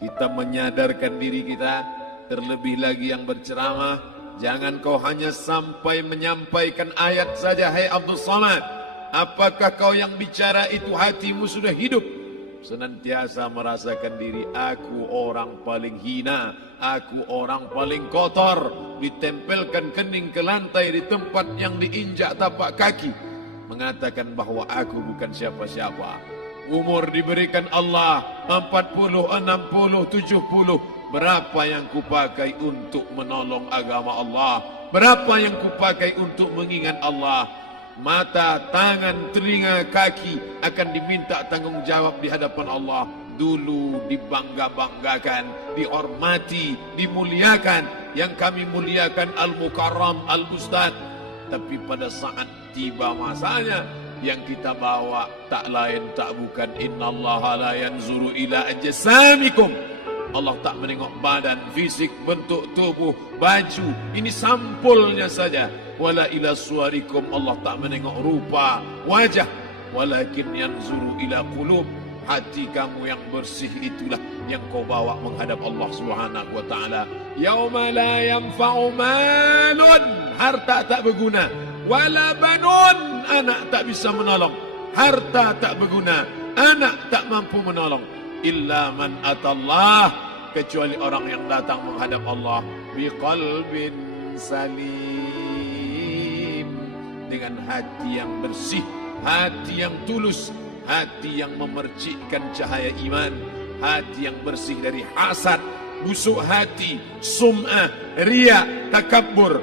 Kita menyadarkan diri kita, terlebih lagi yang berceramah, jangan kau hanya sampai menyampaikan ayat saja. Hai Abdul Samad, apakah kau yang bicara itu hatimu sudah hidup? Senantiasa merasakan diri, aku orang paling hina, aku orang paling kotor, ditempelkan kening ke lantai di tempat yang diinjak tapak kaki, mengatakan bahwa aku bukan siapa-siapa. Umur diberikan Allah 40, 60, 70. Berapa yang kupakai untuk menolong agama Allah? Berapa yang kupakai untuk mengingat Allah? Mata, tangan, telinga, kaki akan diminta tanggung jawab di hadapan Allah. Dulu dibangga-banggakan, dihormati, dimuliakan. Yang kami muliakan Al-Mukarram, Al-Ustadz. Tapi pada saat tiba masanya, yang kita bawa tak lain tak bukan innallaha la yanzuru ila ajsamikum. Allah tak menengok badan, fisik, bentuk tubuh, baju. Ini sampulnya saja. Wala ila suwarikum, Allah tak menengok rupa, wajah. Walakin yanzuru ila qulub. Hati kamu yang bersih itulah yang kau bawa menghadap Allah Subhanahu wa taala. Yauma la yanfa'u malun, harta tak berguna. Wala banun, anak tak bisa menolong. Harta tak berguna, anak tak mampu menolong. Illa man atallah, kecuali orang yang datang menghadap Allah biqalbin salim, dengan hati yang bersih, hati yang tulus, hati yang memercikkan cahaya iman, hati yang bersih dari hasad, busuk hati, sum'ah, riya, takabbur.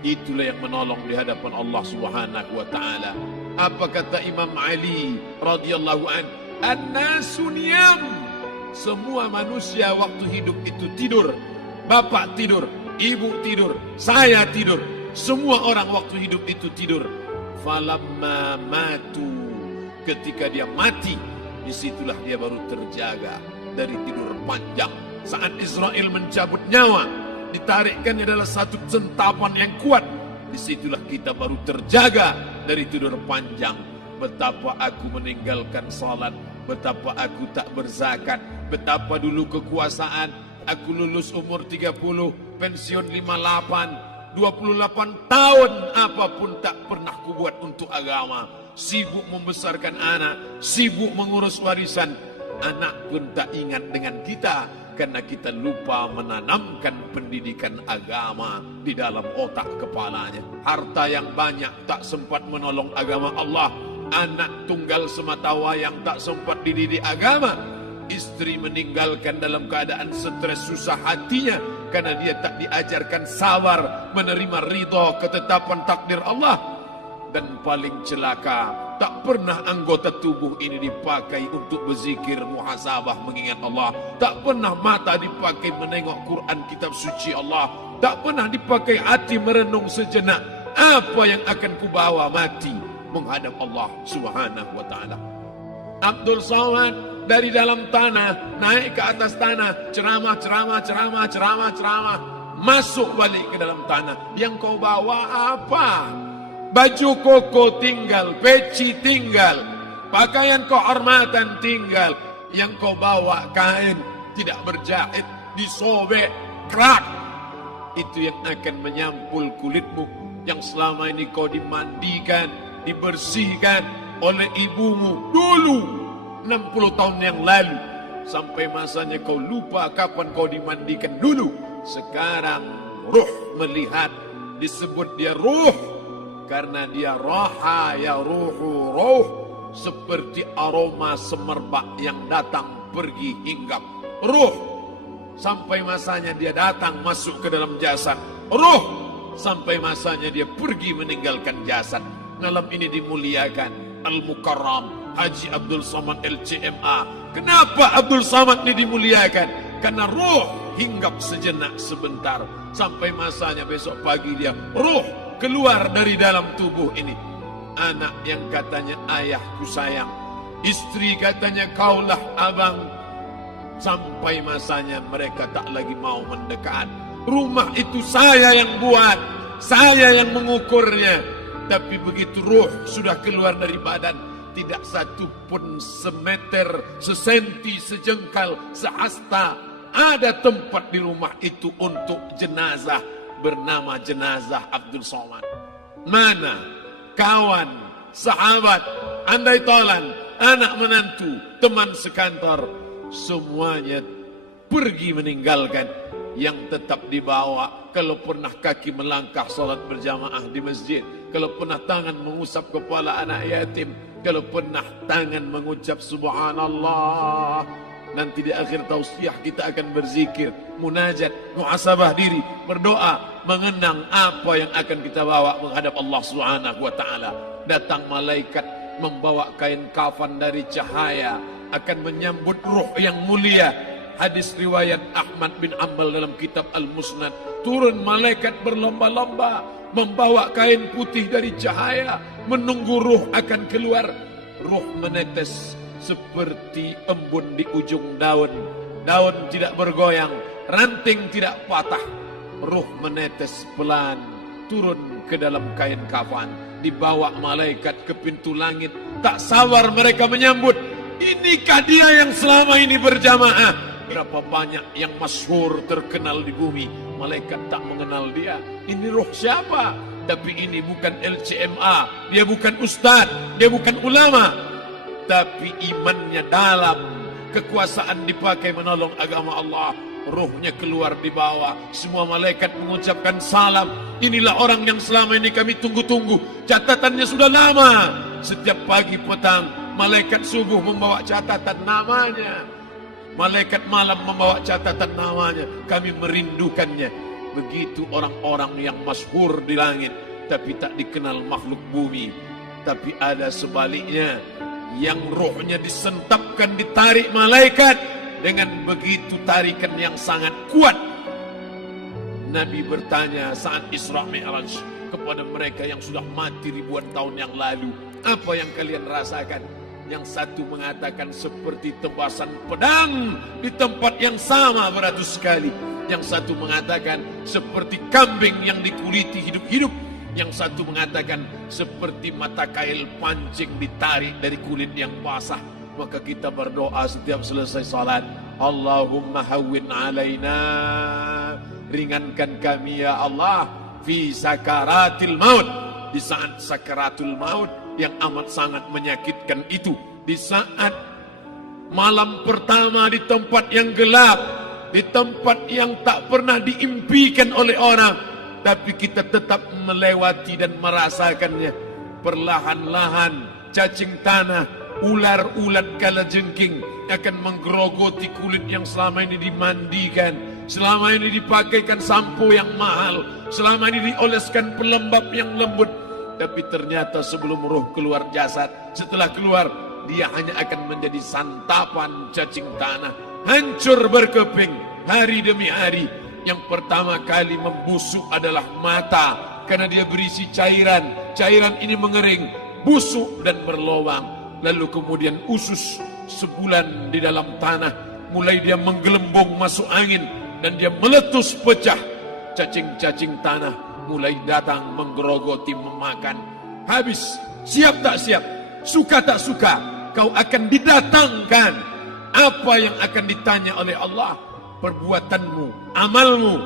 Itulah yang menolong di hadapan Allah Subhanahu wa taala. Apa kata Imam Ali radhiyallahu an? An-nasu niyam. Semua manusia waktu hidup itu tidur. Bapak tidur, ibu tidur, saya tidur. Semua orang waktu hidup itu tidur. Falamma matu, ketika dia mati, disitulah dia baru terjaga dari tidur panjang. Saat Israel mencabut nyawa, ditarikkan adalah satu centapan yang kuat. Disitulah kita baru terjaga dari tidur panjang. Betapa aku meninggalkan salat, betapa aku tak berzakat, betapa dulu kekuasaan. Aku lulus umur 30, pensiun 58, 28 tahun, apapun tak pernah kubuat untuk agama. Sibuk membesarkan anak, sibuk mengurus warisan. Anak pun tak ingat dengan kita, karena kita lupa menanamkan pendidikan agama di dalam otak kepalanya. Harta yang banyak tak sempat menolong agama Allah. Anak tunggal semata wayang tak sempat dididik agama. Istri meninggalkan dalam keadaan stres susah hatinya, karena dia tak diajarkan sabar menerima ridha ketetapan takdir Allah. Dan paling celaka, tak pernah anggota tubuh ini dipakai untuk berzikir, muhasabah, mengingat Allah. Tak pernah mata dipakai menengok Quran, kitab suci Allah. Tak pernah dipakai hati merenung sejenak. Apa yang akan kubawa mati menghadap Allah Subhanahu wa ta'ala. Abdul Samad dari dalam tanah naik ke atas tanah, ceramah, masuk balik ke dalam tanah. Yang kau bawa apa? Baju koko tinggal, peci tinggal, pakaian kehormatan tinggal. Yang kau bawa kain tidak berjahit, disobek, kerak. Itu yang akan menyampul kulitmu, yang selama ini kau dimandikan, dibersihkan oleh ibumu dulu 60 tahun yang lalu. Sampai masanya kau lupa kapan kau dimandikan dulu. Sekarang ruh melihat, disebut dia ruh, karena dia raha ya ruhu ruh, seperti aroma semerbak yang datang pergi hinggap. Ruh, sampai masanya dia datang masuk ke dalam jasad. Ruh, sampai masanya dia pergi meninggalkan jasad. Malam ini dimuliakan Al-Mukarram Haji Abdul Samad LCMA. Kenapa Abdul Samad ini dimuliakan? Karena ruh hinggap sejenak sebentar, sampai masanya besok pagi dia ruh keluar dari dalam tubuh ini. Anak yang katanya ayahku sayang, istri katanya kaulah abang, sampai masanya mereka tak lagi mau mendekat. Rumah itu saya yang buat, saya yang mengukurnya. Tapi begitu ruh sudah keluar dari badan, tidak satu pun semeter, sesenti, sejengkal, sehasta ada tempat di rumah itu untuk jenazah bernama jenazah Abdul Somad. Mana kawan, sahabat, andai tolan, anak menantu, teman sekantor, semuanya pergi meninggalkan. Yang tetap dibawa, kalau pernah kaki melangkah salat berjamaah di masjid, kalau pernah tangan mengusap kepala anak yatim, kalau pernah tangan mengucap subhanallah. Nanti di akhir tausiah kita akan berzikir, munajat, muhasabah diri, berdoa, mengenang apa yang akan kita bawa menghadap Allah Subhanahu wa taala. Datang malaikat membawa kain kafan dari cahaya, akan menyambut ruh yang mulia. Hadis riwayat Ahmad bin Ambal dalam kitab Al-Musnad, turun malaikat berlomba-lomba membawa kain putih dari cahaya, menunggu ruh akan keluar. Ruh menetes seperti embun di ujung daun. Daun tidak bergoyang, ranting tidak patah. Ruh menetes pelan turun ke dalam kain kafan, dibawa malaikat ke pintu langit. Tak sabar mereka menyambut. Inikah dia yang selama ini berjamaah? Berapa banyak yang masyhur terkenal di bumi, malaikat tak mengenal dia. Ini roh siapa? Tapi ini bukan LCMA, dia bukan ustaz, dia bukan ulama, tapi imannya dalam, kekuasaan dipakai menolong agama Allah. Ruhnya keluar di bawah, semua malaikat mengucapkan salam. Inilah orang yang selama ini kami tunggu-tunggu, catatannya sudah lama. Setiap pagi petang, malaikat subuh membawa catatan namanya, malaikat malam membawa catatan namanya. Kami merindukannya. Begitu orang-orang yang masyhur di langit, tapi tak dikenal makhluk bumi. Tapi ada sebaliknya, yang rohnya disentapkan, ditarik malaikat dengan begitu tarikan yang sangat kuat. Nabi bertanya saat Isra Mi'raj kepada mereka yang sudah mati ribuan tahun yang lalu, apa yang kalian rasakan? Yang satu mengatakan seperti tebasan pedang di tempat yang sama beratus kali. Yang satu mengatakan seperti kambing yang dikuliti hidup-hidup. Yang satu mengatakan seperti mata kail pancing ditarik dari kulit yang basah. Maka kita berdoa setiap selesai salat, Allahumma hawwin alaina, ringankan kami ya Allah, fi sakaratil maut, di saat sakaratul maut yang amat sangat menyakitkan itu, di saat malam pertama di tempat yang gelap, di tempat yang tak pernah diimpikan oleh orang, tapi kita tetap melewati dan merasakannya. Perlahan-lahan cacing tanah, ular-ulat kalajengking akan menggerogoti kulit yang selama ini dimandikan, selama ini dipakaikan sampo yang mahal, selama ini dioleskan pelembab yang lembut. Tapi ternyata sebelum roh keluar jasad, setelah keluar, dia hanya akan menjadi santapan cacing tanah, hancur berkeping hari demi hari. Yang pertama kali membusuk adalah mata, karena dia berisi cairan. Cairan ini mengering, busuk dan berlubang. Lalu kemudian usus sebulan di dalam tanah, mulai dia menggelembung masuk angin dan dia meletus pecah. Cacing-cacing tanah mulai datang menggerogoti, memakan. Habis, siap tak siap, suka tak suka, kau akan didatangkan. Apa yang akan ditanya oleh Allah? Perbuatanmu, amalmu.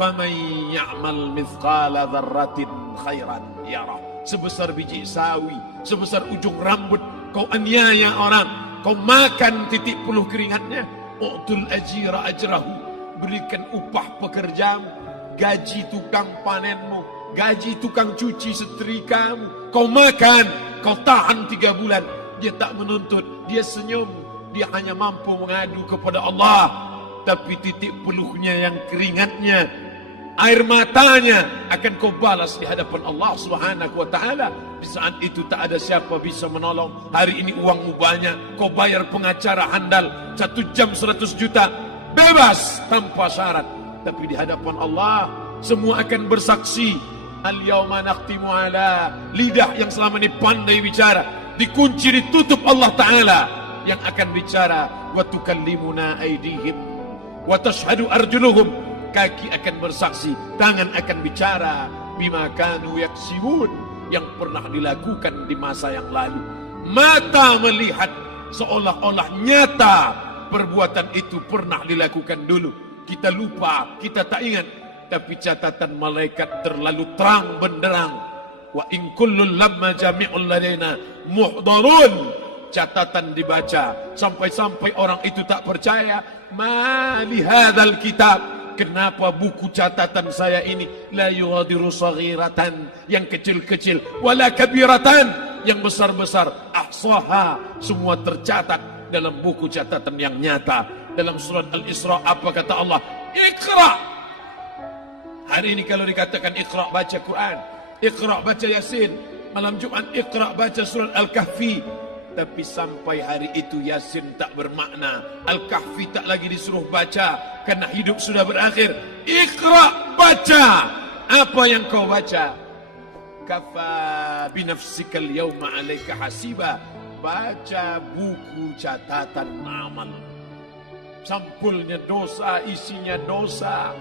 Faman ya'mal mithqala dzarratin khairan yarah. Sebesar biji sawi, sebesar ujung rambut, kau aniaya orang, kau makan titik puluh keringatnya. U'tul ajira ajrahu, berikan upah pekerjamu. Gaji tukang panenmu, gaji tukang cuci setrikamu, kau makan, kau tahan 3 bulan. Dia tak menuntut, dia senyum, dia hanya mampu mengadu kepada Allah. Tapi titik peluhnya yang keringatnya, air matanya akan kau balas di hadapan Allah Subhanahu wa taala. Di saat itu tak ada siapa bisa menolong. Hari ini uangmu banyak, kau bayar pengacara handal 1 jam 100 juta, bebas tanpa syarat. Tapi di hadapan Allah semua akan bersaksi. Al-yawma nakhtimu ala, lidah yang selama ini pandai bicara dikunci, ditutup Allah Ta'ala yang akan bicara. Wa tukallimuna aydihim wa tashhadu arjuluhum, kaki akan bersaksi, tangan akan bicara. Bima kanu yaksibun, yang pernah dilakukan di masa yang lalu. Mata melihat seolah-olah nyata perbuatan itu pernah dilakukan dulu. Kita lupa, kita tak ingat. Tapi catatan malaikat terlalu terang benderang. Wa in kullun lamma jami'un ladaina muhdarun. Catatan dibaca sampai-sampai orang itu tak percaya. Ma li hadzal kitab, kenapa buku catatan saya ini la yughadiru saghiratan, yang kecil-kecil, wala kabiratan, yang besar-besar, ahsaha, semua tercatat dalam buku catatan yang nyata. Dalam surat Al-Isra apa kata Allah? Iqra. Hari ini kalau dikatakan Iqra baca Quran, Iqra baca Yasin, malam Jumat Iqra baca surat Al-Kahfi. Tapi sampai hari itu Yasin tak bermakna, Al-Kahfi tak lagi disuruh baca, karena hidup sudah berakhir. Iqra, baca. Apa yang kau baca? Kafa binafsikal yawma alaika hasiba. Baca buku catatan amal. Sampulnya dosa, isinya dosa.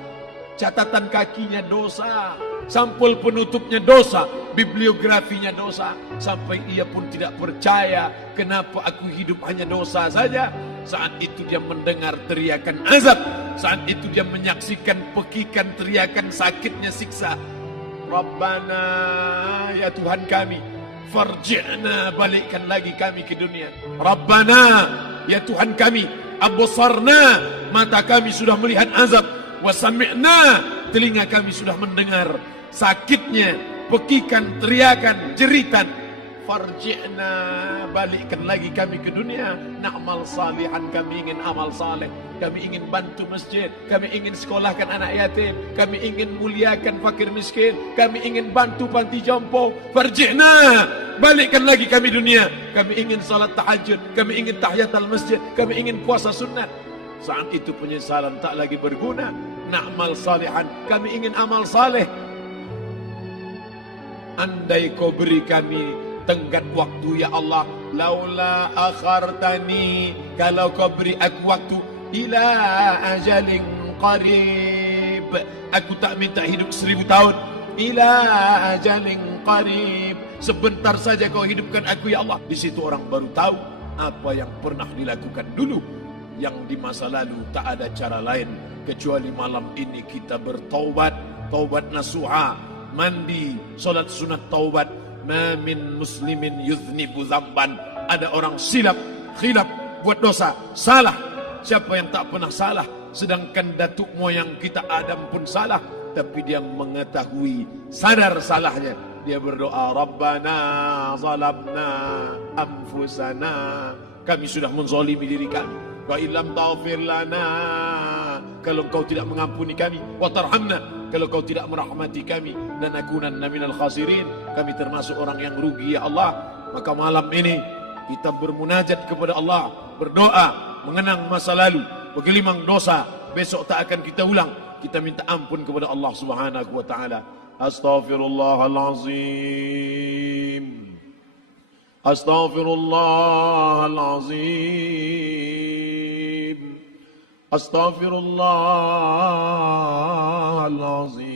Catatan kakinya dosa, sampul penutupnya dosa, bibliografinya dosa. Sampai ia pun tidak percaya, kenapa aku hidup hanya dosa saja. Saat itu dia mendengar teriakan azab, saat itu dia menyaksikan pekikan teriakan sakitnya siksa. Rabbana, ya Tuhan kami, farji'na, balikkan lagi kami ke dunia. Rabbana, ya Tuhan kami, absarna, mata kami sudah melihat azab. Wasami'na, telinga kami sudah mendengar sakitnya, pekikan, teriakan, jeritan. Farji'na, balikkan lagi kami ke dunia. Na'mal salihan, kami ingin amal saleh. Kami ingin bantu masjid, kami ingin sekolahkan anak yatim, kami ingin muliakan fakir miskin, kami ingin bantu panti jompo. Farji'na, balikkan lagi kami dunia. Kami ingin salat tahajud, kami ingin tahiyatul masjid, kami ingin puasa sunnah. Saat itu penyesalan tak lagi berguna. Na'mal salihan, kami ingin amal saleh. Andai kau beri kami tenggat waktu ya Allah, laula akhartani, kalau kau beri aku waktu, ila ajalin qarib, aku tak minta hidup 1000 tahun, ila ajalin qarib, sebentar saja kau hidupkan aku ya Allah. Di situ orang baru tahu apa yang pernah dilakukan dulu, yang di masa lalu tak ada cara lain kecuali malam ini kita bertaubat, taubat nasuha, mandi, solat sunat taubat. Ma min muslimin yuznibu zamban, ada orang silap, khilaf, buat dosa, salah. Siapa yang tak pernah salah? Sedangkan datuk moyang kita Adam pun salah, tapi dia mengetahui, sadar salahnya. Dia berdoa, Rabbana zalamna anfusana, kami sudah menzalimi diri kami. Wa illam taghfir lana, kalau kau tidak mengampuni kami, wa tarhamna, kalau kau tidak merahmati kami, lanakunanna minal khasirin, kami termasuk orang yang rugi ya Allah. Maka malam ini kita bermunajat kepada Allah, berdoa, mengenang masa lalu, bergelimang dosa, besok tak akan kita ulang. Kita minta ampun kepada Allah Subhanahu wa taala. Astaghfirullahalazim. Astaghfirullahalazim. Astaghfirullahalazim.